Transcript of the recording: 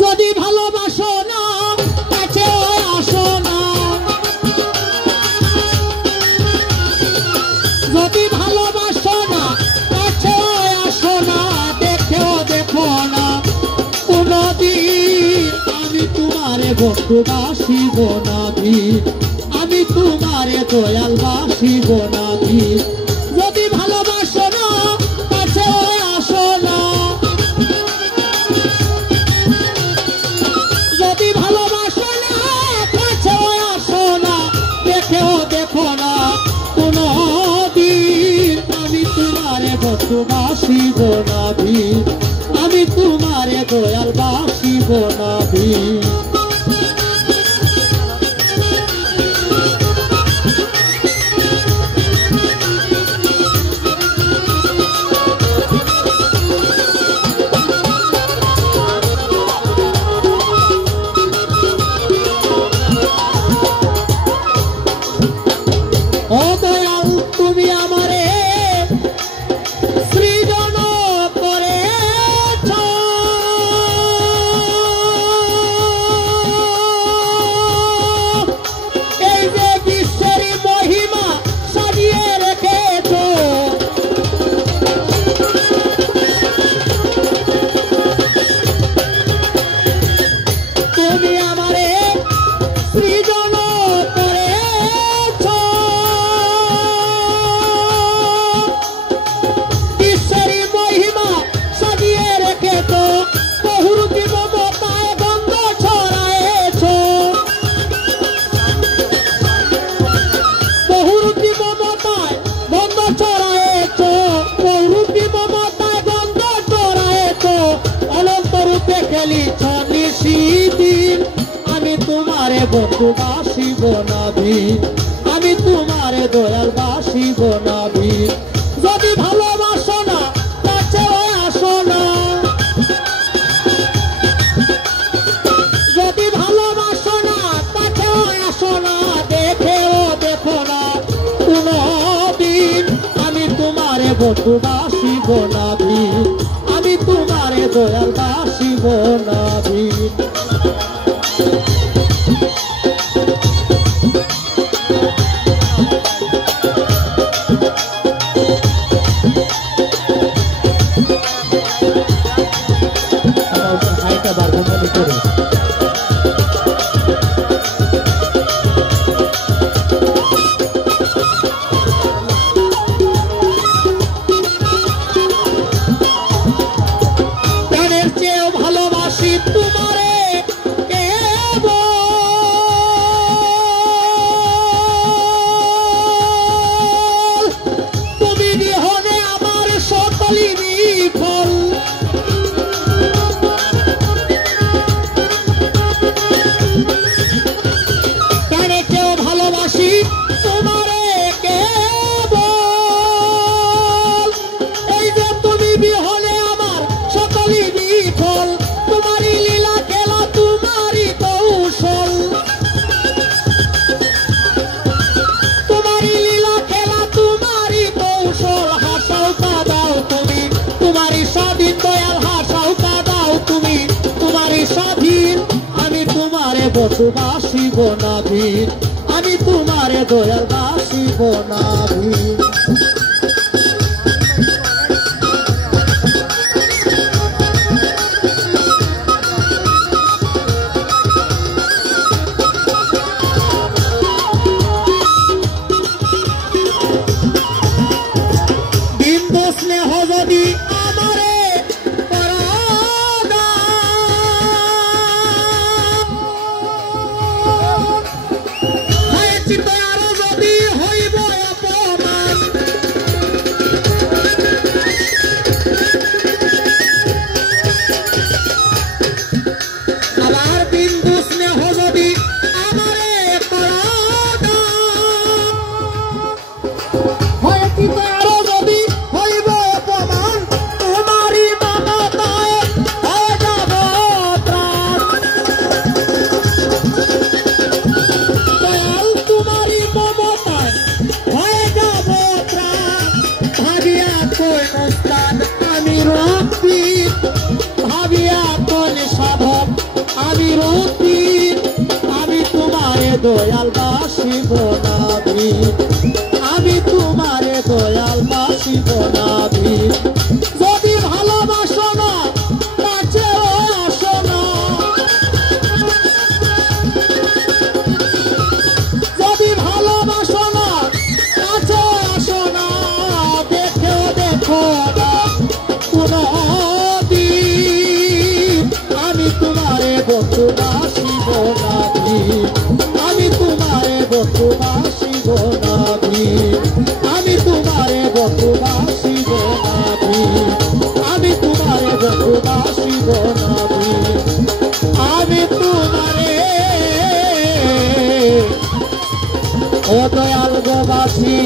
যদি ভালোবাসো না কাছে আসো না, যদি ভালোবাসো না কাছে আসো না, দেখেও দেখো না কোনদিন আমি তোমারে বন্ধু বাসিব না দিন, আমি তোমারে দয়াল বাসিব না দিন। যদি ভালোবাসো না কাছে আসো না, যদি ভালোবাসো না কাছে আসো না, দেখেও দেখো না কোনদিন আমি তোমারে বন্ধু বাসিব না দিন, আমি তোমারে দয়াল বাসিব না দিন। ও দয়াল তুমি আমারে সৃজন করেছ, এই যে বিশ্বের মহিমা সাজিয়ে রেখেছ, তুমি আমারে সৃজন করেছ, বিশ্বের মহিমা সাজিয়ে রেখেছ, বহুরূপী মমতায় গন্ধ ছড়ায়েছ, বহুরূপী মমতায় গন্ধ ছড়ায়েছ, বহুরূপী মমতায় গন্ধ ছড়ায়েছ, অনন্ত রূপে খেলিছ নিশিদিন, আমি তোমারে বন্ধু বাসিব না দিন, আমি তোমারে দয়াল বাসিব না দিন। যদি ভালোবাসো না কাছে আসো না, যদি ভালোবাসো না কাছে আসো না, দেখেও দেখো না কোনদিন আমি তোমারে বন্ধু বাসিব না দিন, আমি তোমারে দয়াল বাসিব না দিন। প্রাণের চেয়েও ভালোবাসি তোমারে কেবল, তুমি বিহনে আমার সকলই বিফল, প্রাণের চেয়েও ভালোবাসি তোমারে কেবল, এই যে তুমি বিহনে আমার সকলই বিফল, তোমারই লীলা খেলা তোমারই কৌশল, তোমারই লীলা খেলা তোমারই কৌশল, হাসাও কাঁদাও তুমি তোমারই স্বাধীন দয়াল, হাসাও কাঁদাও তুমি তোমারই স্বাধীন, আমি তোমারে বন্ধু বাসিব না দিন, আমি তোমারে দয়াল বাসিব না দিন। বিন্দু স্নেহ যদি আমারে করো না, দয়াল বাসিব নাভি, আমি তোমারে দয়াল বাসিব নাভি। যদি ভালোবাসো না কাছেও আসো না, যদি ভালোবাসো না কাছেও আসো না, দেখেও দেখো না কোনদিন, আমি তোমারে বন্ধু বাসিব নাভি, আমি তোমারে বন্ধু বাসিব নাভি, আমি তোমারে বন্ধু বাসিব নাভি, আমি তোমারে বন্ধু বাসিব নাভি, আমি তোমারে ও দয়াল গো বাসি।